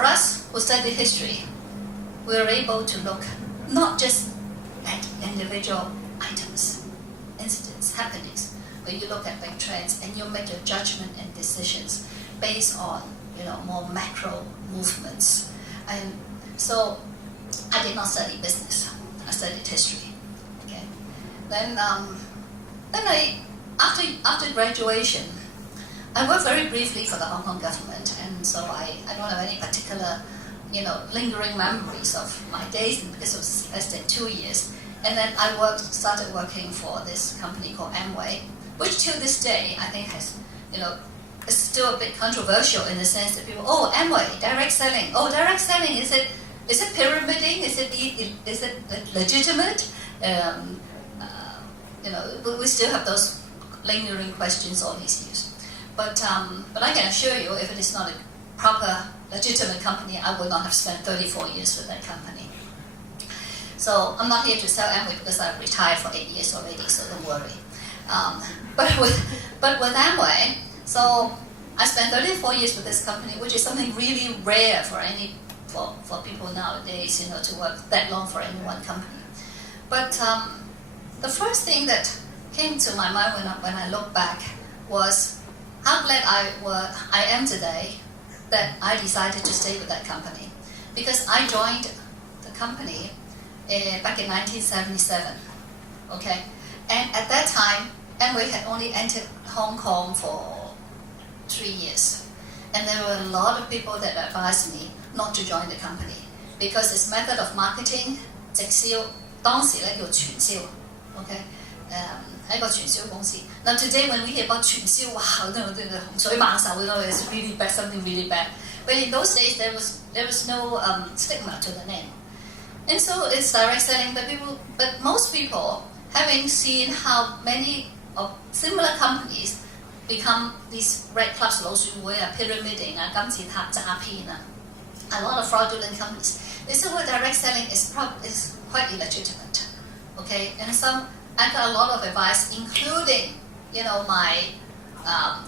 for us who study history, we're able to look not just at individual items, incidents, happenings, but you look at big trends and you make your judgment and decisions based on more macro movements. And so I did not study business. I studied history. Okay. Then after graduation, I worked very briefly for the Hong Kong government, and so I don't have any particular lingering memories of my days because it was less than 2 years. And then I started working for this company called Amway, which till this day I think has, it's still a bit controversial in the sense that people, Amway, direct selling. Direct selling, is it pyramiding? Is it legitimate? We still have those lingering questions all these years. But I can assure you, if it is not a proper, legitimate company, I would not have spent 34 years with that company. So I'm not here to sell Amway because I've retired for 8 years already, so don't worry. But with Amway, so I spent 34 years with this company, which is something really rare for people nowadays, to work that long for any one company. But the first thing that came to my mind when I look back was how glad I am today that I decided to stay with that company, because I joined the company back in 1977. Okay, and at that time, Amway had only entered Hong Kong for 3 years, and there were a lot of people that advised me not to join the company because its method of marketing 直銷，當時咧叫傳銷 ，OK， 係一個傳銷公司。Now today when we hear about 傳銷，哇，洪水猛獸，it's really bad, something really bad. But in those days there was no stigma to the name, and so it's direct selling. But most people, having seen how many of similar companies become these red clubs 老鼠會啊 pyramiding 啊金字塔詐騙啊 a lot of fraudulent companies, they said well direct selling is quite illegitimate, okay, and I got a lot of advice, including my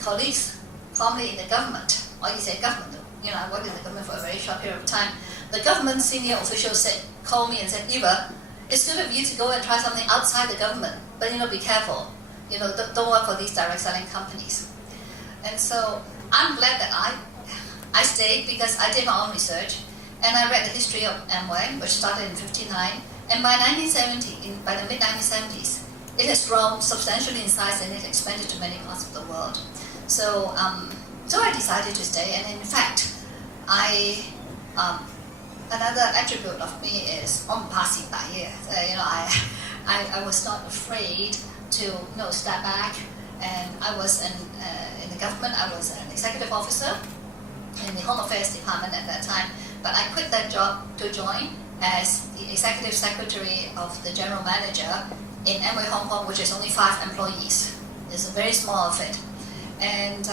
colleagues formerly in the government, or you say government, I worked in the government for a very short period of time. The government senior officials called me and said, Eva, it's good of you to go and try something outside the government, but be careful. Don't work for these direct selling companies. And so I'm glad that I stayed because I did my own research and I read the history of Amway, which started in 1959, and by the mid 1970s, it has grown substantially in size and it expanded to many parts of the world. So I decided to stay, and in fact, another attribute of me is I was not afraid to step back, and I was in the government. I was an executive officer in the Home Affairs Department at that time, but I quit that job to join as the executive secretary of the general manager in Amway Hong Kong, which is only 5 employees. It's a very small outfit, and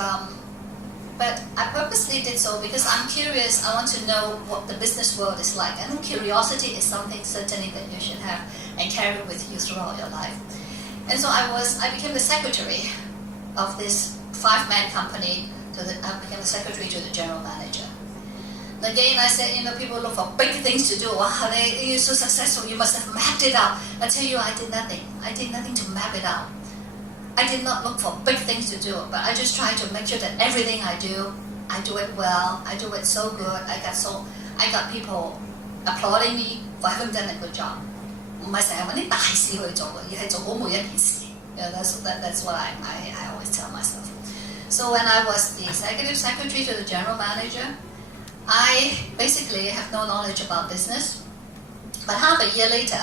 but I purposely did so because I'm curious. I want to know what the business world is like, and curiosity is something certainly that you should have and carry with you throughout your life. And so I became the secretary of this 5-man company. I became the secretary to the general manager. Again, I said, people look for big things to do. Wow, you're so successful, you must have mapped it out. I tell you, I did nothing. I did nothing to map it out. I did not look for big things to do, but I just tried to make sure that everything I do it well. I do it so good. I got people applauding me for having done a good job. 唔係成日揾啲大事去做嘅，而係做好每一件事。That's what I always tell myself. So when I was the executive secretary to the general manager, I basically have no knowledge about business. But half a year later,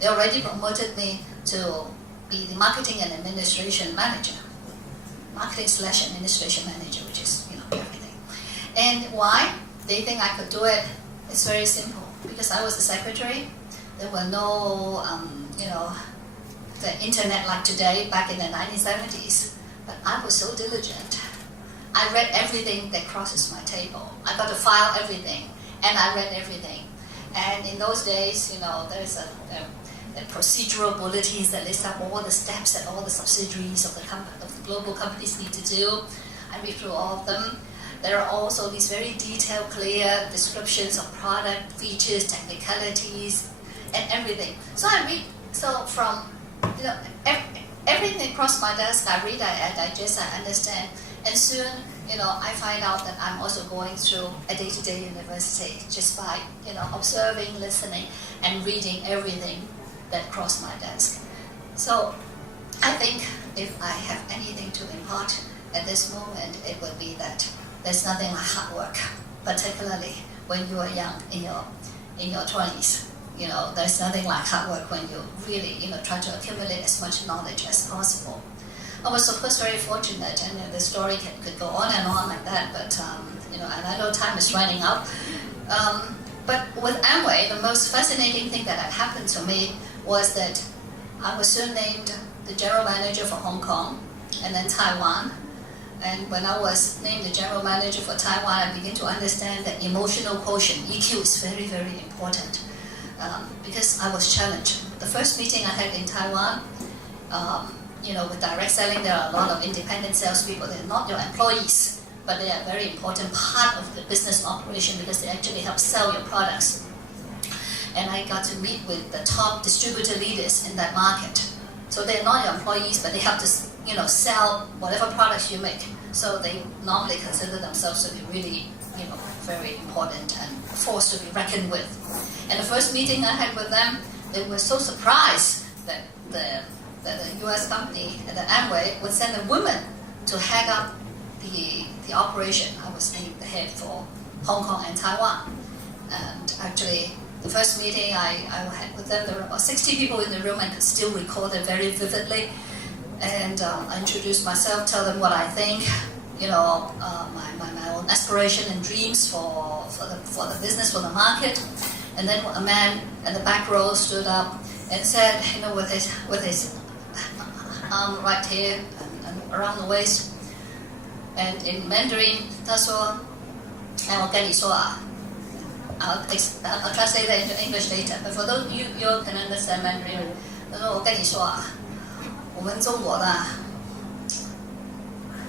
they already promoted me to be the marketing and administration manager. Marketing/administration manager, which is everything. And why? They think I could do it. It's very simple. Because I was the secretary. There were no, the internet like today back in the 1970s. But I was so diligent. I read everything that crosses my table. I got to file everything, and I read everything. And in those days, there's a procedural bulletins that list out all the steps that all the subsidiaries of the global companies need to do. I read through all of them. there are also these very detailed, clear descriptions of product, features, technicalities, and everything. So I read, so from, everything across my desk, I read, I digest, I understand, and soon, I find out that I'm also going through a day-to-day university just by, observing, listening, and reading everything that crossed my desk. So I think if I have anything to impart at this moment, it would be that there's nothing like hard work, particularly when you are young in your 20s. There's nothing like hard work when you really, try to accumulate as much knowledge as possible. I was of course very fortunate, and the story could go on and on like that, but and I know time is running out. But with Amway, the most fascinating thing that had happened to me was that I was soon named the general manager for Hong Kong and then Taiwan. And when I was named the general manager for Taiwan, I began to understand that emotional quotient, EQ, is very, very important. Because I was challenged. The first meeting I had in Taiwan, with direct selling, there are a lot of independent salespeople. They're not your employees, but they are a very important part of the business operation because they actually help sell your products. And I got to meet with the top distributor leaders in that market. So they're not your employees, but they help to, sell whatever products you make. So they normally consider themselves to be really, very important and a force to be reckoned with. And the first meeting I had with them, they were so surprised that the U.S. company, the Amway, would send a woman to head up the operation. I was named the head for Hong Kong and Taiwan. And actually, the first meeting I had with them, there were about 60 people in the room and could still recall it very vividly. And I introduced myself, tell them what I think, my own aspiration and dreams for the business, for the market. And then a man in the back row stood up and said, with his arm right here and around the waist, and in Mandarin, 他说，我跟你说啊。I'll translate that into English later. But for those you can understand Mandarin, 他说我跟你说啊，我们中国的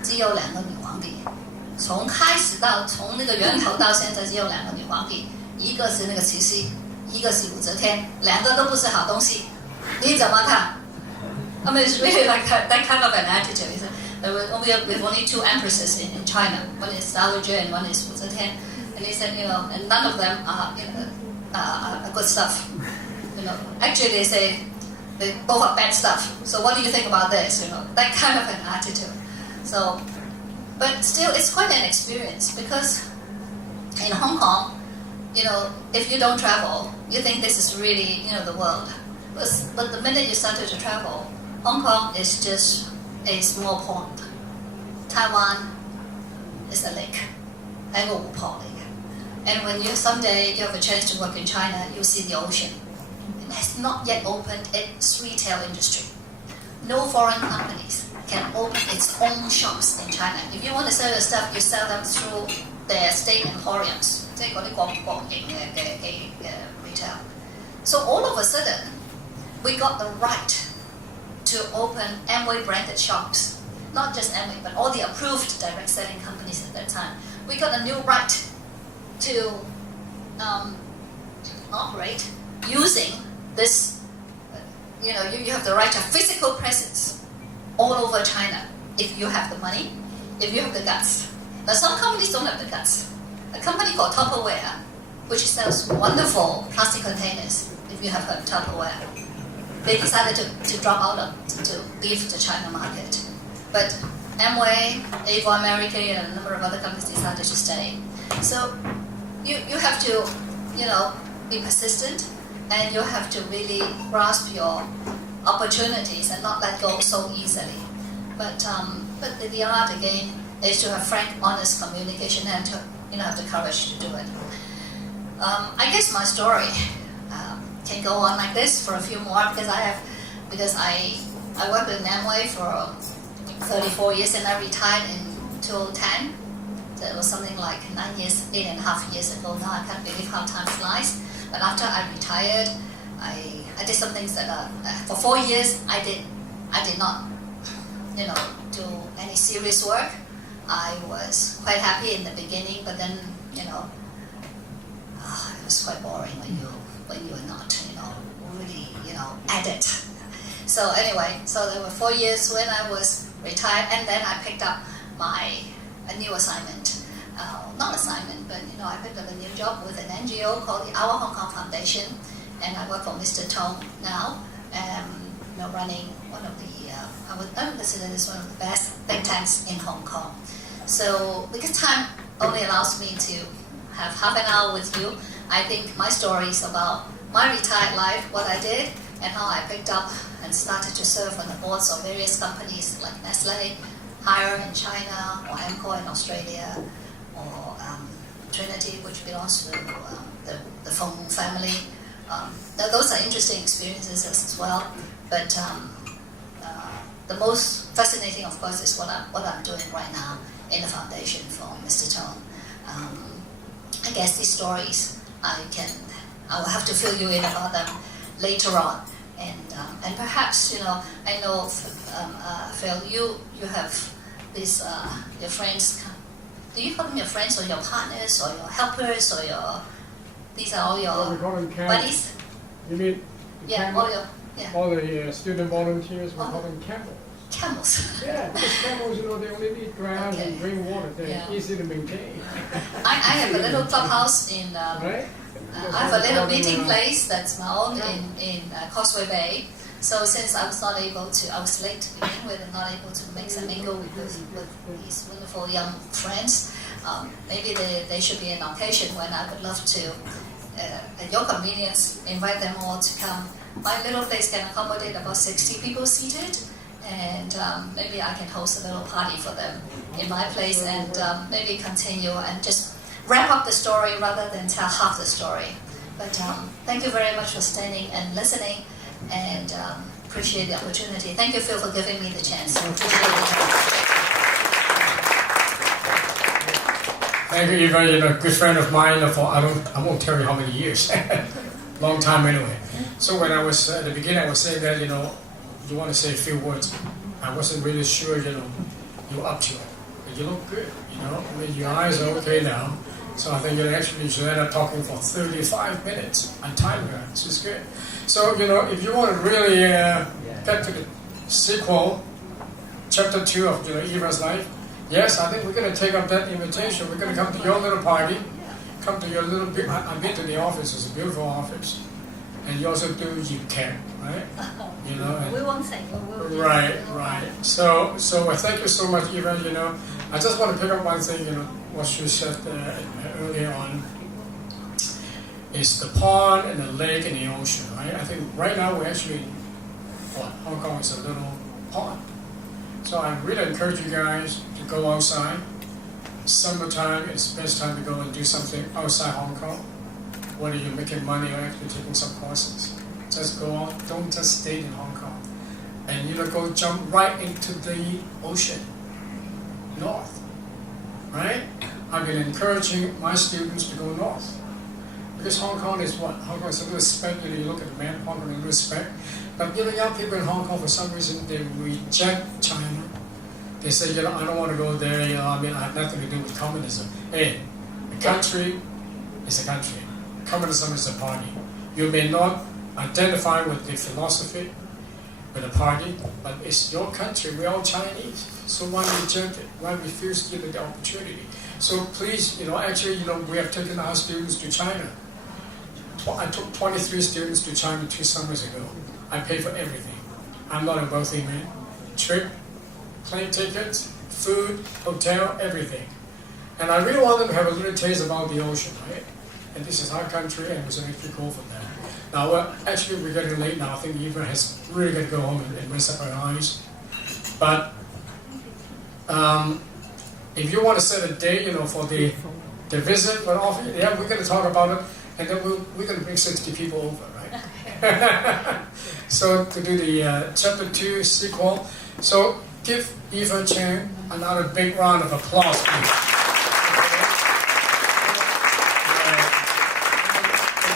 只有2个女皇帝，从那个源头到现在只有2个女皇帝，一个是那个慈禧，一个是武则天，2个都不是好东西，你怎么看？I mean, it's really like that kind of an attitude. We have only 2 empresses in China. One is Dowager and one is Wu Zetian. And he said, and none of them are good stuff. Actually they say they both are bad stuff. So what do you think about this? That kind of an attitude. So, but still, it's quite an experience because in Hong Kong, if you don't travel, you think this is really, the world. But the minute you started to travel, Hong Kong is just a small pond. Taiwan is a lake. And when someday you have a chance to work in China, you'll see the ocean. It has not yet opened its retail industry. No foreign companies can open its own shops in China. If you want to sell your stuff, you sell them through their state emporiums. Retail. So all of a sudden, we got the right to open Amway branded shops. Not just Amway, but all the approved direct selling companies at that time. We got a new right to operate using this, you have the right of physical presence all over China if you have the money, if you have the guts. Now some companies don't have the guts. A company called Tupperware, which sells wonderful plastic containers, if you have heard Tupperware, they decided to drop out to leave the China market. But Amway, Avon America, and a number of other companies decided to stay. So you have to, be persistent, and you have to really grasp your opportunities and not let go so easily. But the art again is to have frank, honest communication and to have the courage to do it. I guess my story can go on like this for a few more because I worked in Amway for 34 years and I retired in 2010. So it was something like 8.5 years ago now. I can't believe how time flies. But after I retired, I did some things that for 4 years I did not do any serious work. I was quite happy in the beginning, but then, you know, it was quite boring when you're not, you know, really, you know, at it. So anyway, so there were 4 years when I was retired, and then I picked up a new assignment. Not assignment, but you know, I picked up a new job with an NGO called the Our Hong Kong Foundation, and I work for Mr. Tong now, you know, running one of the, I would consider this one of the best think tanks in Hong Kong. So because time only allows me to have half an hour with you, I think my story is about my retired life, what I did, and how I picked up and started to serve on the boards of various companies like Nestle, Haier in China, or Amcor in Australia, or Trinity, which belongs to the Feng family. Those are interesting experiences as well, but the most fascinating, of course, is what I'm doing right now in the foundation for Mr. Tong. I guess these stories I will have to fill you in about them later on, and perhaps, you know, I know Phil, you have these your friends. Do you call them your friends or your partners or your helpers or your? These are all your we call them buddies. You mean? Yeah, all your all the student volunteers. We call them camels. Camels. Yeah, because camels, you know, they only eat grass Okay. and drink water. They're Yeah. easy to maintain. I have a little clubhouse in. Right? I have a little meeting place that's my own in Causeway Bay. So since I was not able to, I was late to begin with and not able to mix and mingle with these wonderful young friends, maybe there should be an occasion when I would love to, at your convenience, invite them all to come. My little place can accommodate about 60 people seated, and maybe I can host a little party for them in my place and maybe continue and just wrap up the story rather than tell half the story. But thank you very much for standing and listening, and appreciate the opportunity. Thank you, Phil, for giving me the chance. Appreciate it. Thank you, Eva. You're a good friend of mine for I won't tell you how many years. Long time anyway. So when I was at the beginning, I was saying that, you know, you want to say a few words. I wasn't really sure, you know, you're up to it. But you look good, you know. I mean, your eyes are okay now. So I think you actually should end up talking for 35 minutes on timer, which is good. So, you know, if you want to really get to the sequel, chapter 2 of, you know, Eva's life, yes, I think we're going to take up that invitation. We're going to come to your little party, come to your little, I've been to the office, it's a beautiful office. And you also do youth camp, right? You know, and, We won't say. right. So thank you so much, Eva. You know, I just want to pick up one thing. You know, what you said earlier on is the pond and the lake and the ocean, right? I think right now we're actually, Hong Kong is a little pond. So I really encourage you guys to go outside. Summertime is the best time to go and do something outside Hong Kong. Whether you're making money or actually taking some courses, just go on. Don't just stay in Hong Kong, and you know, go jump right into the ocean, north. Right? I've been encouraging my students to go north because Hong Kong is what? Hong Kong is a little speck. You know, you look at the map, Hong Kong is a little speck. But you know, young people in Hong Kong, for some reason, they reject China. They say, you know, I don't want to go there. You know, I mean, I have nothing to do with communism. Hey, a country is a country. Communism is a party. You may not identify with the philosophy, with the party, but it's your country. We're all Chinese. So why reject it? Why refuse to give it the opportunity? So please, you know, actually, you know, we have taken our students to China. I took 23 students to China 2 summers ago. I pay for everything. I'm not a wealthy man. Trip, plane tickets, food, hotel, everything. And I really want them to have a little taste about the ocean, right? And this is our country, and we're going to go from there. Now, actually, we're getting late now. I think Eva has really got to go home and rest up her eyes. But if you want to set a date, you know, for the visit, but yeah, we're going to talk about it, and then we're going to bring 60 people over, right? So to do the chapter 2 sequel. So give Eva Chang another big round of applause, please.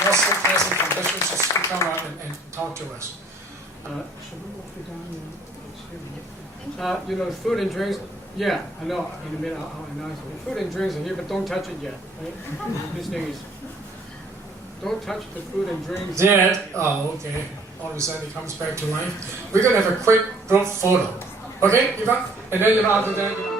Also pleasant conditions just to come out and talk to us. You know, food and drinks, Yeah, I know. In a minute, I'll announce it. Food and drinks are here, but don't touch it yet. Right? This thing is. Don't touch the food and drinks yet. Oh, okay. All of a sudden it comes back to life. We're gonna have a quick group photo. Okay, Eva? And then after that.